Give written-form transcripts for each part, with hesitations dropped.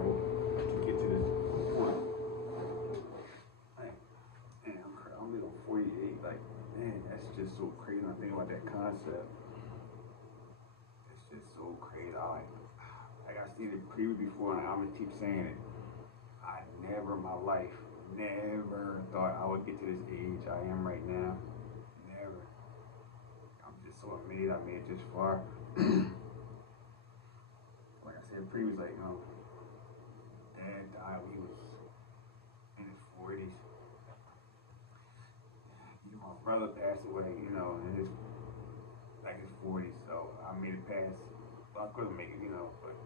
travel to get to this point. Like, man, I'm little 48. Like, man, that's just so crazy. When I think about that concept. It's just so crazy. Like I seen it preview before, and I'm gonna keep saying it. I never in my life, never thought I would get to this age I am right now. Never. I'm just so amazed I made it this far. Like I said previously, like, dad died when he was in his 40s. My brother passed away, in his 40s. So I made it past. Well, I couldn't make it, but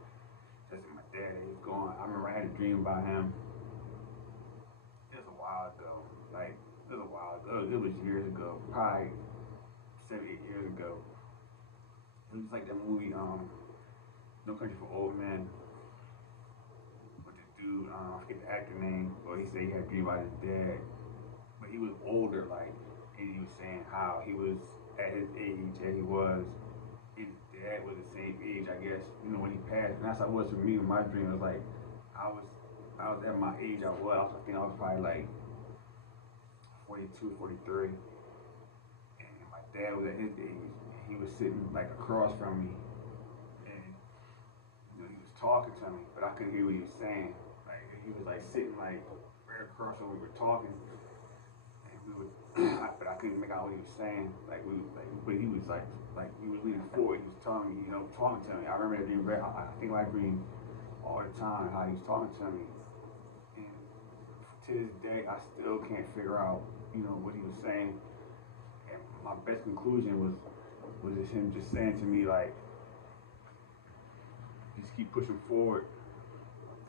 just my dad, he's gone. I remember I had a dream about him. It was a while ago. Like, it was a while ago. It was years ago. Probably 7, 8 years ago. It was like that movie, No Country for Old Men. With the dude, I forget the actor name, but he said he had a dream about his dad. But he was older, like, and he was saying how he was at his age that he was. His dad was the same age, I guess, when he passed. And that's how it was for me in my dream. It was like, I was at my age I think I was probably like 42, 43. And my dad was at his age. He was sitting like across from me. And, he was talking to me, but I couldn't hear what he was saying. Like, he was like sitting like right across from me. We were talking. And we were, but I couldn't make out what he was saying. But he was like he was leaning forward. He was telling me, talking to me. I remember that dream. I think I dream all the time how he was talking to me. And to this day, I still can't figure out, what he was saying. And my best conclusion was just him just saying to me, like, just keep pushing forward.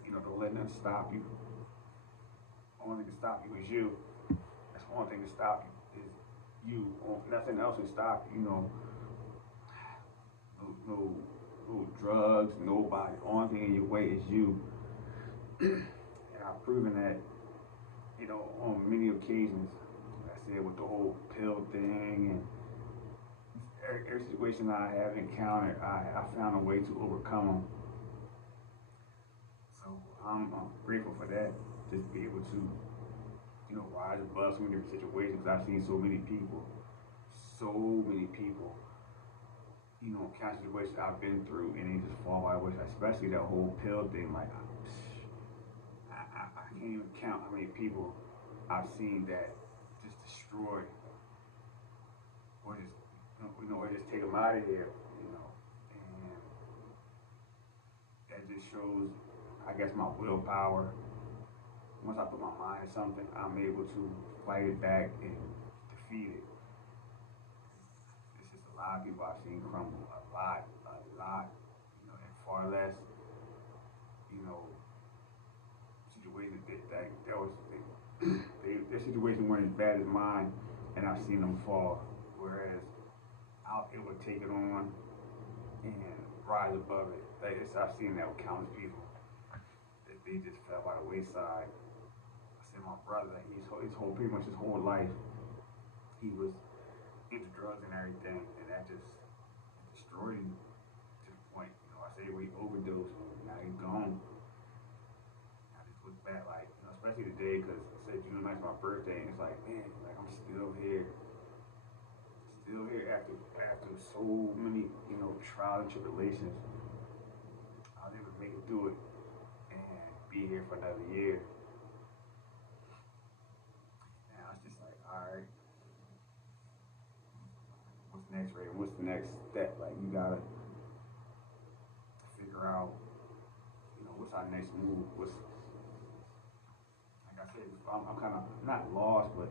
Don't let nothing stop you. The only thing to stop you is you. That's the only thing to stop you is you. Nothing else can stop you. No drugs, nobody. The only thing in your way is you. And I've proven that, on many occasions. Like I said, with the whole pill thing and every situation I have encountered, I found a way to overcome them. So I'm grateful for that. Just be able to, rise above so many different situations. Because I've seen so many people, countless situations I've been through, and they just fall by the wayside. Especially that whole pill thing. Like, I can't even count how many people I've seen that just destroy, or just, or just take them out of here, and that just shows, I guess, my willpower. Once I put my mind to something, I'm able to fight it back and defeat it. It's just a lot of people I've seen crumble, a lot, and far less, situations that was, their situation weren't as bad as mine, and I've seen them fall. Whereas I was able to take it on and rise above it. I've seen that with countless people, that they just fell by the wayside. I said my brother, pretty much his whole life, he was into drugs and everything, and that just destroyed him to the point. I say he overdosed, now he's gone. I just look back, like, especially today, because I said June 9th is my birthday, and it's like, man, like, I'm still here after so many, trials and tribulations. I was able to make it through it and be here for another year. Now it's just like, all right, what's next, Ray? What's the next step? Like, you gotta figure out, what's our next move? Like I said, I'm kind of not lost, but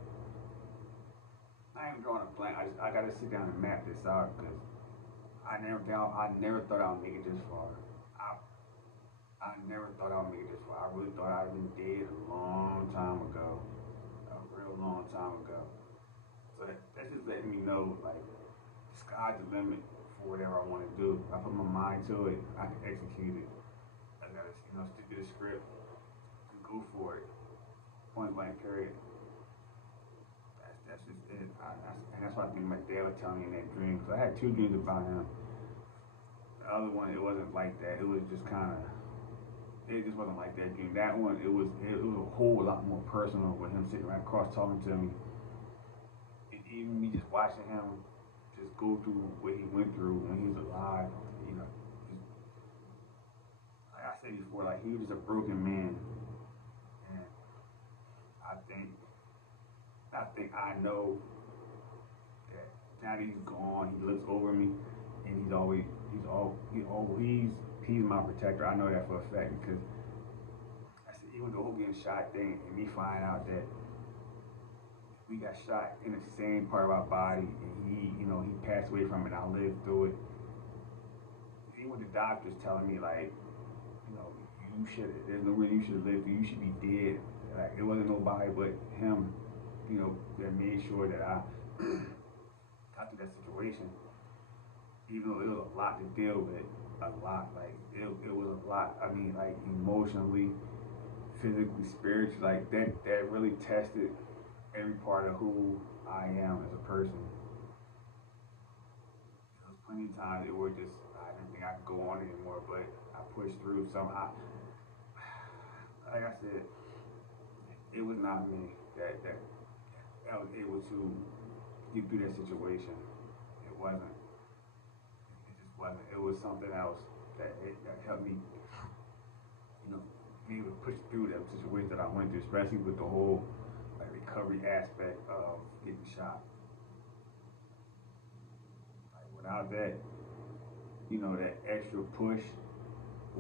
I ain't drawing a blank. I gotta sit down and map this out, because I never thought I would make it this far. I never thought I would make it this far. I really thought I'd been dead a long time ago, a real long time ago. So that's just letting me know, like, the sky's the limit for whatever I want to do. If I put my mind to it, I can execute it. I gotta, stick to the script and go for it. Point blank, period. That's just it. And that's why I think my dad would tell me in that dream. Because I had 2 dreams about him. The other one, it wasn't like that. It was just kind of, it it just wasn't like that dream. That one, it was a whole lot more personal with him sitting right across talking to me, and even me just watching him just go through what he went through when he was alive. You know, just, like I said before, like he was just a broken man, and I think I know that now that he's gone, he looks over me, and he's my protector. I know that for a fact because I said even the whole getting shot thing, and me finding out that we got shot in the same part of our body, and he passed away from it. And I lived through it. Even with the doctors telling me like, you should, there's no reason you should have lived. You should be dead. Like it wasn't nobody but him, that made sure that I got through that situation. Even though it was a lot to deal with, a lot. Like it was a lot. I mean, like emotionally, physically, spiritually, like that really tested every part of who I am as a person. There was plenty of times it were just I didn't think I could go on anymore, but I pushed through somehow. Like I said, it was not me that I was able to get through that situation. It wasn't. It just wasn't. It was something else that helped me, be able to push through that situation that I went through, especially with the whole recovery aspect of getting shot. Like without that, that extra push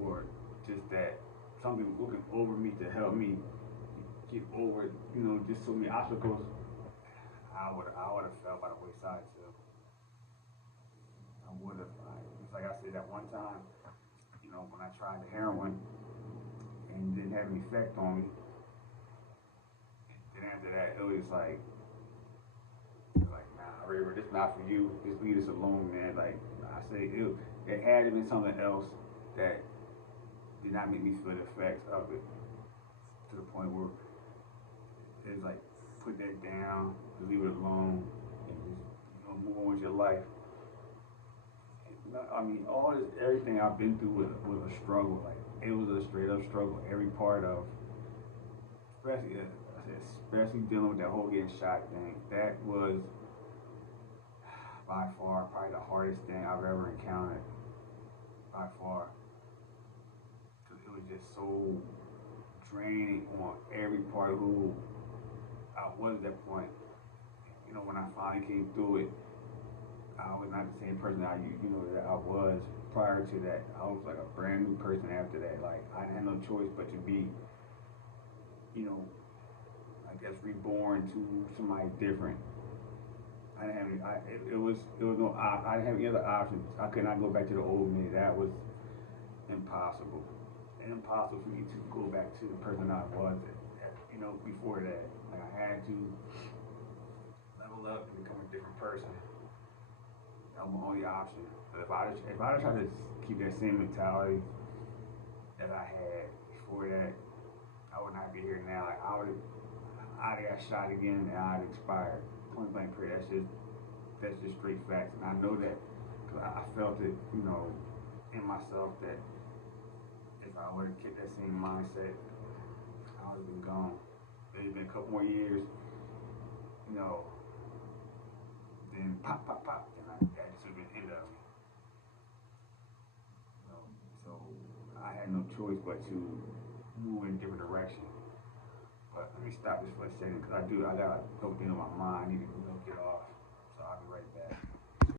or just that something looking over me to help me get over, just so many obstacles, I would have fell by the wayside too. I would have. Like I said, that one time, when I tried the heroin and it didn't have an effect on me. Then after that, it was like, nah, Raver, this not for you. Just leave this alone, man. Like I say, it had to be something else that did not make me feel the effects of it to the point where it's like put that down, leave it alone, and just move on with your life. I mean, everything I've been through was a struggle. Like it was a straight up struggle. Every part of, especially dealing with that whole getting shot thing. That was by far probably the hardest thing I've ever encountered. By far, because it was just so draining on every part of who I was at that point. When I finally came through it, I was not the same person that I was prior to that. I was like a brand new person after that. Like I had no choice but to be, I guess reborn to somebody different. I didn't have any. It was no. I didn't have any other options. I could not go back to the old me. That was impossible. Impossible for me to go back to the person I was. Before that, like I had to level up and become a different person. That was my only option. But if I tried to keep that same mentality that I had before that, I would not be here now. Like I'd got shot again and I'd expired. Point blank period. That's just straight facts. And I know that because I felt it, in myself that if I would have kept that same mindset, I would have been gone. Maybe been a couple more years, then pop, pop, pop, and that just would have been the end of me. So I had no choice but to move in a different direction. But let me stop this for a second because I got a couple things on my mind I need to get off. So I'll be right back.